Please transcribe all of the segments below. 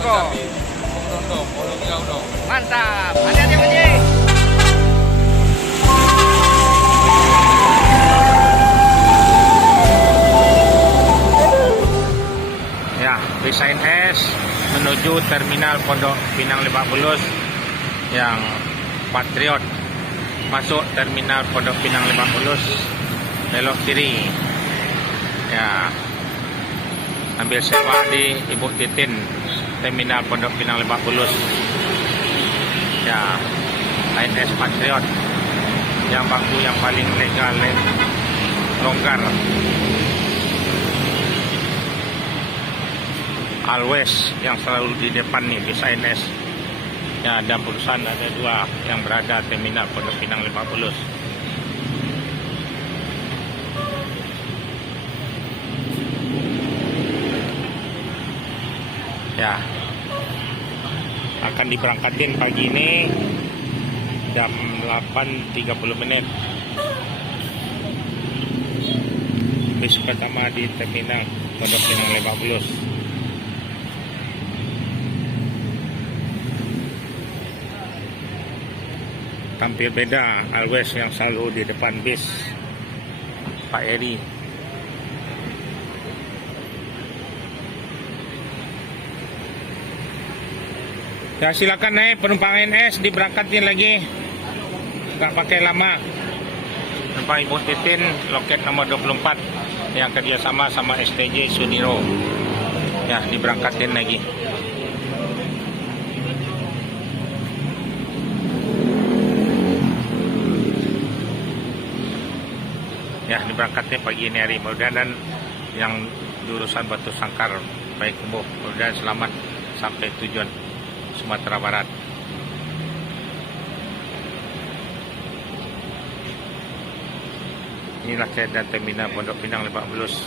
Monggo. Mantap. Hati-hati Haji. Ya, bis ANS menuju terminal Pondok Pinang Lebak Bulus yang Patriot. Masuk terminal Pondok Pinang Lebak Bulus, belok kiri. Ya, ambil sewa di Ibu Titin, terminal Pondok Pinang Lebak Bulus. Ya, ANS Patriot yang bangku yang paling legal, longgar. Always yang selalu di depan nih bis ANS. Ya, ada perusahaan, ada dua yang berada terminal Pondok Pinang Lebak Bulus. Ya, akan diberangkatin pagi ini jam 8.30 menit. Bis pertama di terminal Pondok Pinang Lebak Bulus. Tampil beda Always yang selalu di depan bis, Pak Eri. Ya, silakan naik penumpang ANS, diberangkatin lagi, nggak pakai lama. Penumpang Ibu Titin loket nomor 24 yang kerjasama sama STJ Sudiro. Ya, diberangkatin lagi. Ya, diberangkatnya pagi ini hari. Mudah-mudahan yang jurusan Batu Sangkar baik umum, mudah-mudahan selamat sampai tujuan Sumatera Barat. Inilah keadaan terminal Pondok Pinang Lebak Bulus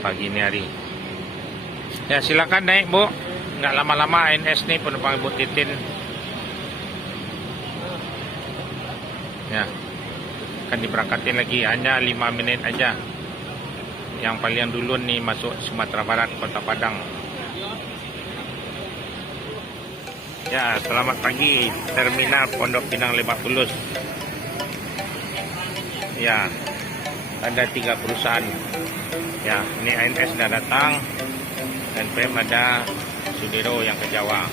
pagi ini hari. Ya, silakan naik Bu, nggak lama-lama ANS nih penumpang Ibu Titin. Ya, akan diberangkatin lagi, hanya 5 menit aja. Yang paling dulu nih masuk Sumatera Barat, Kota Padang. Ya, selamat pagi terminal Pondok Pinang Lebak Bulus. Ya, ada 3 perusahaan. Ya, ini ANS sudah datang dan PM ada Sudiro yang ke Jawa.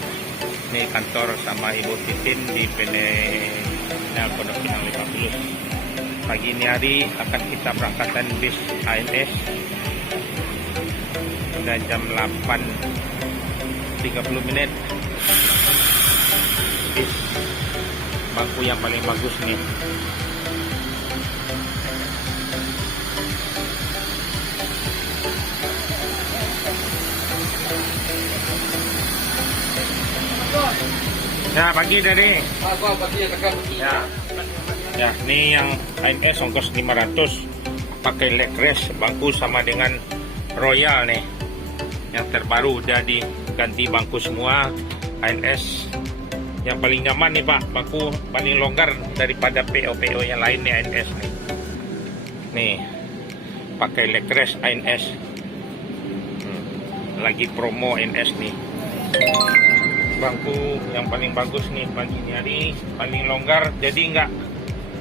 Ini kantor sama Ibu Titin di terminal Pondok Pinang Lebak Bulus. Pagi ini hari akan kita berangkatan bis ANS. Sudah jam 8.30 menit. Bis bangku yang paling bagus nih. Ya, pagi dari. Ya. Ya, ini yang ANS ongkos 500 pakai leg rest, bangku sama dengan Royal nih. Yang terbaru udah diganti bangku semua. ANS yang paling nyaman nih Pak, bangku paling longgar daripada PO-PO yang lain nih ANS nih. Nih, pakai leg rest ANS. Lagi promo ANS nih. Bangku yang paling bagus nih pagi ini hari, paling longgar, jadi nggak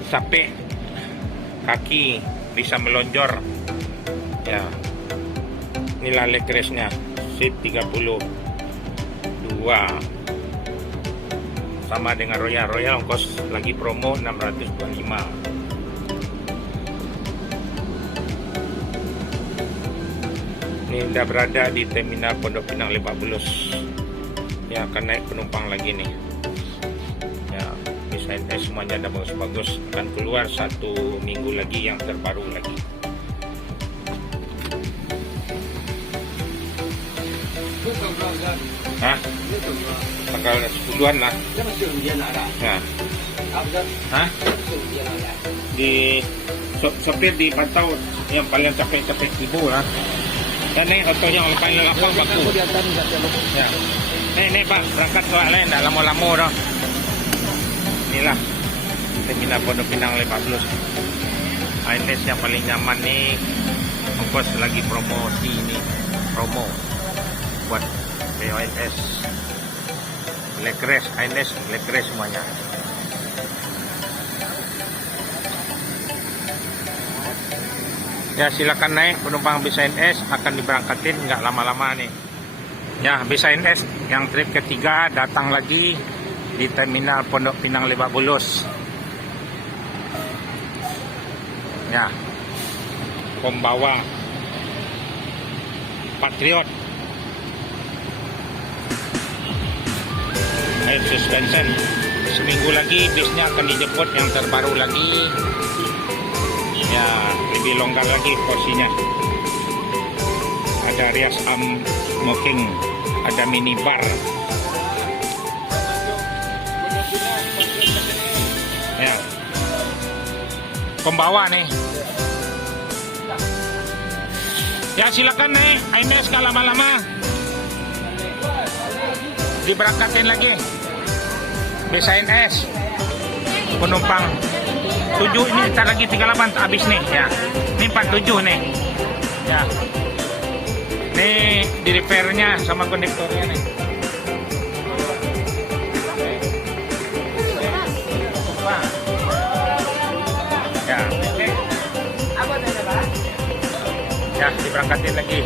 capek kaki, bisa melonjor. Ya, inilah leg restnya, seat 32 sama dengan Royal ongkos lagi promo 625. Ini udah berada di terminal Pondok Pinang Lebak Bulus. Ya, akan naik penumpang lagi nih. Ya, bis ANS semuanya ada bagus-bagus, akan keluar 1 minggu lagi yang terbaru lagi. Hah? Tanggal 10-an lah. Ya. Hah? Di sopir dipantau yang paling capek-capek ibu lah. Dan ini otonya yang paling lapang baku. Ya. Nih Pak, berangkat soalnya enggak lama-lama dah. Inilah terminal Pondok Pinang Lebak Bulus. ANS yang paling nyaman nih, ongkos lagi promosi ini, promo buat PONS. Lekres, Ines, Lekres semuanya. Ya silakan naik penumpang bis ANS, akan diberangkatin nggak lama-lama nih. Ya bis ANS yang trip ketiga datang lagi di terminal Pondok Pinang Lebak Bulus. Ya, pembawa Patriot air suspension. Seminggu lagi bisnya akan dijemput yang terbaru lagi. Ya, lebih longgar lagi porsinya. Ada rias smoking, ada minibar. Ya, pembawa nih. Ya silakan nih, Ines gak lama-lama. Diberangkatin lagi. Bis ANS penumpang 7 ini ntar lagi 38 habis nih ya. Ini 47 nih. Ya. Nih di repairnya sama kondektornya nih. Ya. Ya, diberangkatin lagi.